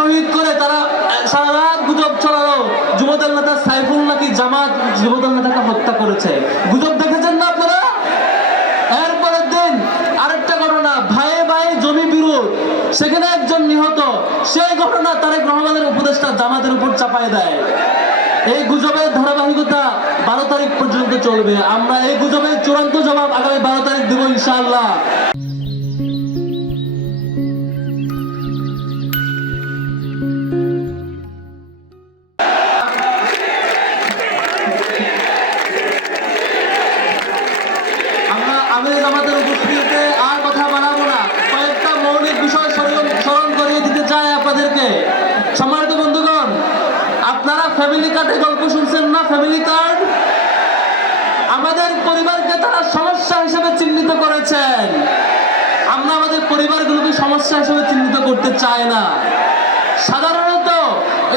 শহীদ করে তারা সারা রাত গুজব ছড়ালো যুবদল নেতা সাইফুল নাকি জামাত যুবদল নেতাকে হত্যা করেছে। গুজব দেখেছেন না আপনারা? এরপরের দিন আরেকটা ঘটনা, ভাইয়ে ভাইয়ে জমি বিরোধ, সেখানে একজন নিহত। সেই ঘটনা তারেক রহমানের উপদেষ্টা জামাতের উপর চাপায় দেয়। এই গুজবের ধারাবাহিকতা 12 তারিখ পর্যন্ত চলবে। আমরা এই গুজবের চূড়ান্ত জবাব আগামী 12 তারিখ দেব ইনশাআল্লাহ। আমি জামাতের উপস্থিতিতে আর কথা বাড়াবো না, কয়েকটা মৌলিক বিষয় স্মরণ করিয়ে দিতে চাই আপনাদেরকে। সম্মানিত বন্ধুগণ, আপনারা ফ্যামিলি কার্ডের গল্প শুনছেন না? ফ্যামিলি কার্ড আমাদের পরিবারকে তারা সমস্যা হিসেবে চিহ্নিত করেছেন। আমরা আমাদের পরিবারগুলোকে সমস্যা হিসেবে চিহ্নিত করতে চাই না। সাধারণত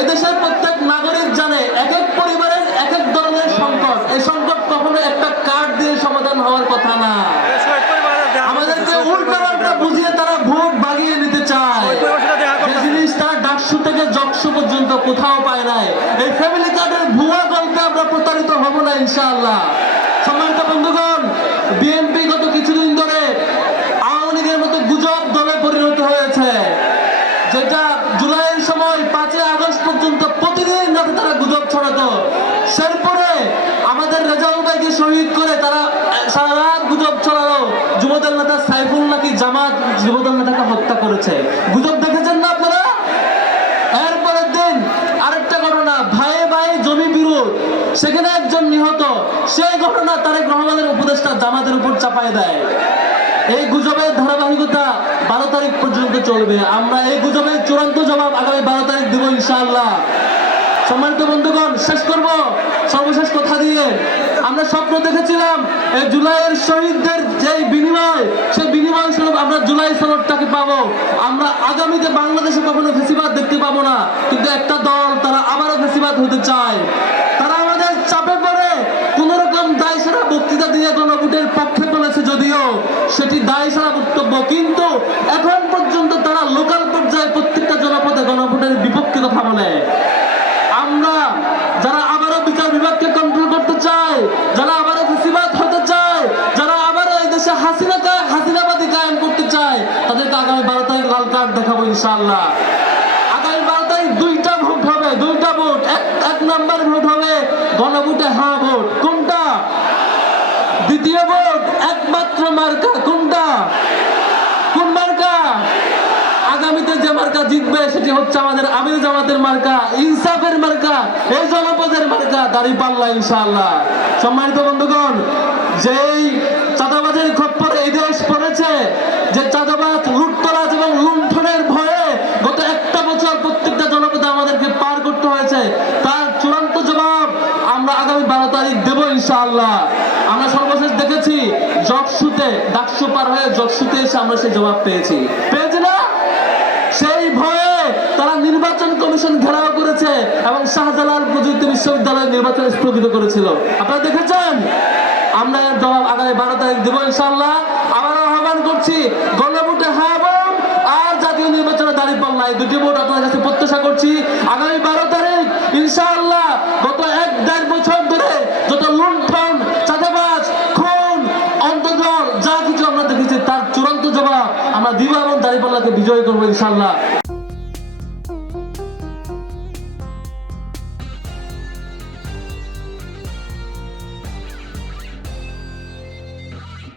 এদেশের প্রত্যেক নাগরিক জানে এক এক পরিবারের এক এক ধরনের সংকট। এই সংকট কখনো একটা কার্ড দিয়ে সমাধান হওয়ার কথা না। আমাদেরকে উল্টাপাল্টা বুঝিয়ে তারা ভোট বাগিয়ে নিতে চায়। এই জিনিস তারা ডাকসু থেকে জকসু পর্যন্ত কোথাও পায় নাই। এই ফ্যামিলি কার্ডের ভুয়া গল্পে আমরা প্রতারিত হব না ইনশাআল্লাহ। সম্মানিত বন্ধুগণ, বিএনপি গত কিছুদিন ধরে আওয়ামী লীগের মতো গুজব দলে পরিণত হয়েছে, যেটা জুলাইয়ের সময় 5 আগস্ট পর্যন্ত প্রতিদিন রাতে তারা গুজব ছড়াতো। সেরপরে আমাদের রেজাউল ভাইকে শহীদ করে তারা সারা রাত গুজব ছড়ালো যুবদল নেতা সাইফুল নাকি জামাত যুবদল নেতাকে হত্যা করেছে। গুজব দেখেছেন না আপনারা? এরপরের দিন আরেকটা ঘটনা, ভাইয়ে ভাইয়ে জমি বিরোধ, সেখানে একজন নিহত। সেই ঘটনা তারেক রহমানের উপদেষ্টা জামাতের উপর চাপায় দেয়। এই গুজবের ধারাবাহিকতা 12 তারিখ পর্যন্ত চলবে। আমরা এই গুজবের চূড়ান্ত জবাব আগামী 12 তারিখ দেব ইনশাআল্লাহ। সম্মানিত বন্ধুগণ, শেষ করব সর্বশেষ কথা দিয়ে। আমরা স্বপ্ন দেখেছিলাম এই জুলাইয়ের শহীদদের যে বিনিময়, সেই বিনিময় স্বরূপ আমরা জুলাই সনদটাকে পাবো। আমরা আগামীতে বাংলাদেশে কখনো ফেসিবাদ দেখতে পাবো না। কিন্তু একটা দল তারা আবারও ফেসিবাদ হতে চায়। তারা আমাদের চাপে পড়ে কোন রকম দায়সারা বক্তৃতা দিয়ে গণভোটের পক্ষে বলেছে, যদিও সেটি দায়সারা বক্তব্য, কিন্তু এখন পর্যন্ত তারা লোকাল পর্যায়ে প্রত্যেকটা জনপদে গণভোটের বিপক্ষে কথা বলে। আমরা যারা আবারও বিচার বিভাগকে কন্ট্রোল করতে চায়, যারা আবারও ফেসিবাদ হতে চায়, যারা আবারও এই দেশে হাসিনাবাদী কায়েম করতে চায়, তাদেরকে আগামী 12 তারিখ লাল কার্ড দেখাবো ইনশাআল্লাহ। আগামী 12 তারিখ 2টা ভোট হবে, 2টা ভোট। এক নাম্বার ভোট হবে গণভোটে হ্যাঁ ভোট। কোনটা? দ্বিতীয় ভোট একমাত্র মার্কা। কোনটা? কোন মার্কা? আগামীতে যে মার্কা জিতবে সেটি হচ্ছে আমাদের আমির জামাতের মার্কা, ইনসাফের মার্কা, এই জনপদের মার্কা, দাঁড়িপাল্লা ইনশাআল্লাহ। সম্মানিত বন্ধুগণ, যেই চাঁদাবাজের খপ্পরে এই দেশ পড়েছে, যে চাঁদাবাজ লুটতরাজ এবং লুণ্ঠনের ভয়ে গত একটা বছর প্রত্যেকটা জনপদে আমাদেরকে পার করতে হয়েছে, তার চূড়ান্ত জবাব আমরা আগামী 12 তারিখ দেব ইনশাআল্লাহ। আমরা সর্বশেষ দেখেছি জকসুতে, ডাকসু পার হয়ে জকসুতে এসে আমরা সেই জবাব পেয়েছি না? সেই ভয়ে তারা নির্বাচন কমিশন ঘেরাও করেছে এবং শাহজালাল প্রযুক্তি বিশ্ববিদ্যালয়ের নির্বাচন স্থগিত করেছিল। আপনারা দেখেছেন? আমরা এর জবাব আগামী 12 তারিখ দেব ইনশাআল্লাহ। আবারও আহ্বান করছি, গণভোটে হ্যাঁ ভোট আর জাতীয় নির্বাচনে দাঁড়িপাল্লা, এই 2টি ভোট আপনাদের কাছে প্রত্যাশা করছি। আগামী 12 তারিখ ইনশাআল্লাহ গত 1-1.5 বছর ধরে যত লুণ্ঠন, চাঁদাবাজ, খুন, অন্তর্জল যা কিছু আমরা দেখেছি, তার চূড়ান্ত জবাব আমরা দিব এবং দাঁড়িপাল্লাকে বিজয় করবো ইনশাআল্লাহ।